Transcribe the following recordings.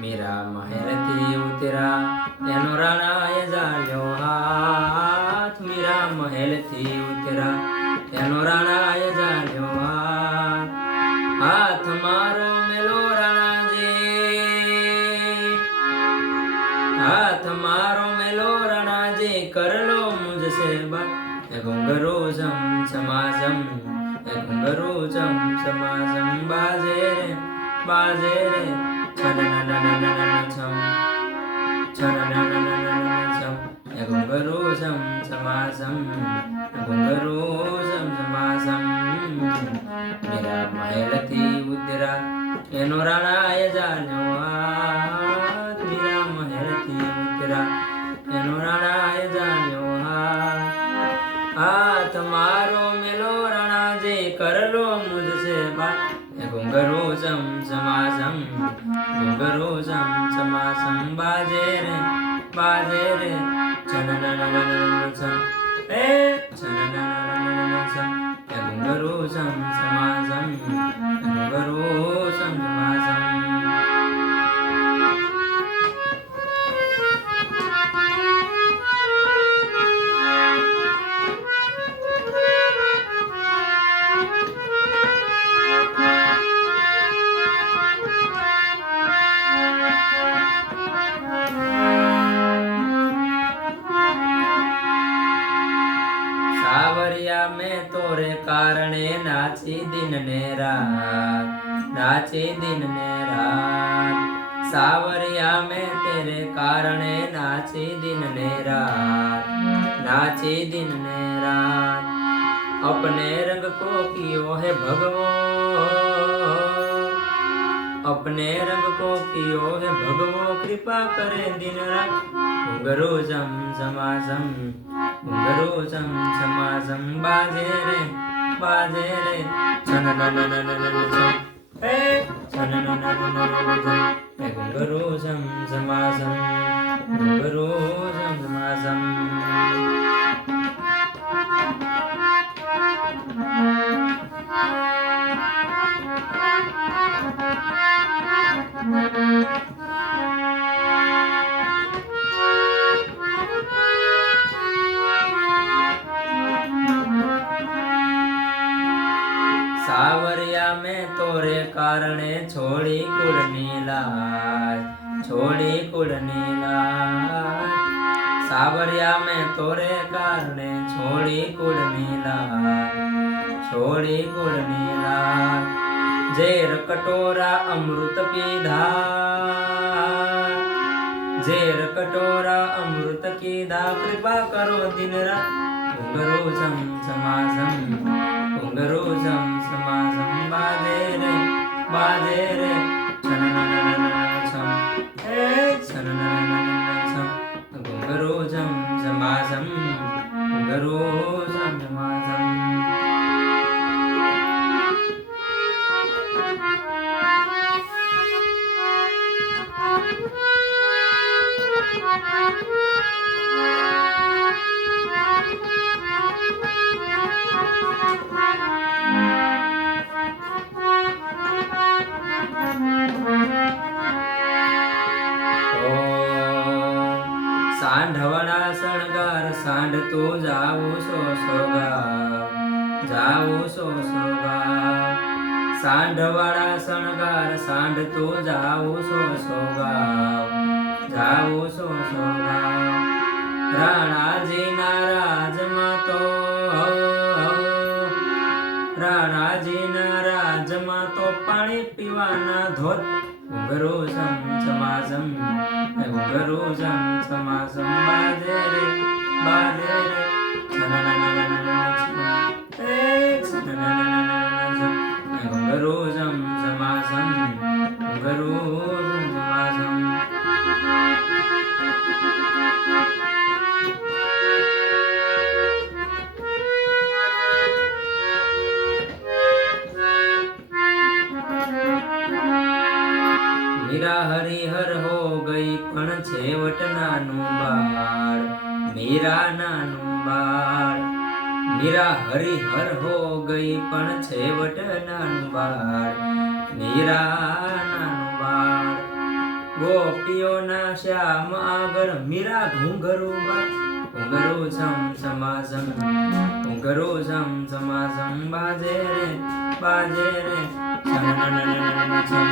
મીરા મહેરથી ઉતરા એનો રાણાએ ઝાલ્યો હાથ, મીરા મહેલથી ઉતરા એનો રાણાએ ઝાલ્યો હાથ, હાથ મારો મેલો રાણાજી, હાથ મારો મેલો રાણાજી, કરલો મુझसे बात, ए घुंघरू झम समाजम, ए घुंघरू झम समाजम, बाजे रे छम छम, ए घुंघरू झम समाजम, ए घुंघरू झम समाजम, मीरा મહેલથી ઉતરા એનો રાણાએ ઝાલ્યો હાથ, મીરા મહેલથી ઉતરા એનો રાણાએ ઝાલ્યો હાથ, हाथ मारो मेलो राणाजी, करलो मुझसे बात, ए घुंघरू झम समाजम, घुंघरू झम समाजम, बाजे रे छम, ए छम, ए घुंघरू झम समाजम, ए घुंघरू झम समाजम। सावरिया में तोरे कारणे नाची दिन ने रात, नाची दिन ने रात, सावरिया में तेरे कारणे नाची दिन ने रात, नाची दिन ने रात, अपने रंग को कियो है भगवो, अपने रंग को कियो है भगवो, कृपा करे दिन रात, घुंघरू झम समाजम, घुंघरू झम समाजम, बाजे रे छम, ए घुंघरू झम समाजम, घुंघरू झम समाजम। सावरिया में तोरे कारणे छोड़ी कुड़नी लाज, छोड़ी कुड़नी लाज, सावरिया में तोरे कारणे छोड़ी कुड़नी लाज, छोड़ी कुड़नी लाज, जेर कटोरा अमृत पीधा, जेर कटोरा अमृत कीधा, कृपा करो दिन रात, घुंघरू झम समाजम, घुंघरू झम समाजम, बाजे रे छम, ए छम, घुंघरू झम समाजम, घुंघरू झम समाजम। सांढवणा शणगार सांड तू जाऊ सो जाऊ सो सांढवणा शणगार सांड तू जाऊ सो जाऊ सो राणाजी नाराज मातो, राणाजी नाराज मातो, पाणी पीवाना धोत, घुंघरू झम समाजम, घुंघरू झम समाजम, बाजे रे घुंघरू झम समाजम, घुंघरू झम समाजम। मीरा नानु बाळ मीरा हरिहर हो गई पण छेवट नानु बाळ मीरा नानु बाळ गोपीओना श्याम आगर मीरा घुंघरू बाळ घुंघरू छम छमासम घुंघरू छम छमासम बाजे रे छनननननन छम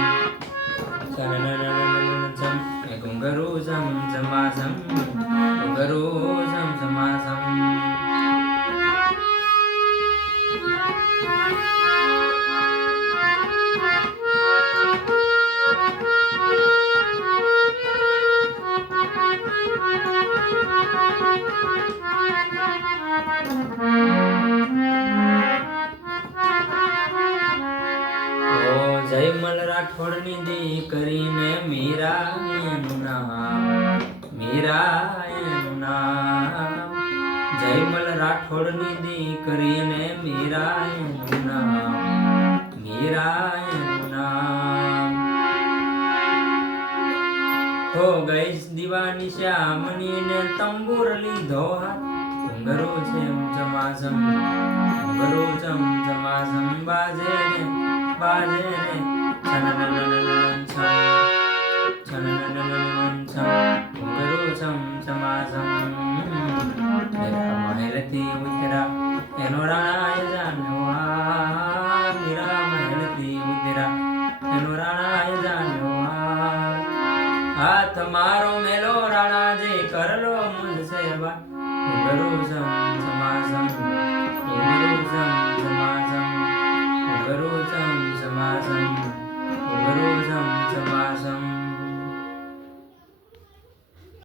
छननननन छम घुंघरू छम छमासम घुंघरू छम छमासम જયમલ રાઠોડની દીકરીને મીરા એનું નામ મીરા એનું નામ જયમલ રાઠોડની દીકરીને મીરા એનું નામ મીરા એનું નામ હો ગઈ દીવાની શ્યામની ને તંબુર લીધો હાથ ઘુંઘરું છે ચમાસમ ઘુંઘરું ચમ ચમાસમ બાજે રે છનનનનનન છમ છનનનનન છમ ઘુંઘરું છમ ચમાસમ મેરા મહેલથી ઉતરા એનો રાણાએ જાણ્યો મીરા મહેલથી ઉતરા એનો રાણાએ જાણ્યો હાથ મારો મેલો રાણાજે કરલો મુझ સેવા ઘુંઘરું છમ ચમાસમ ઘુંઘરું છમ ચમાસમ ઘુંઘરું છમ ચમાસમ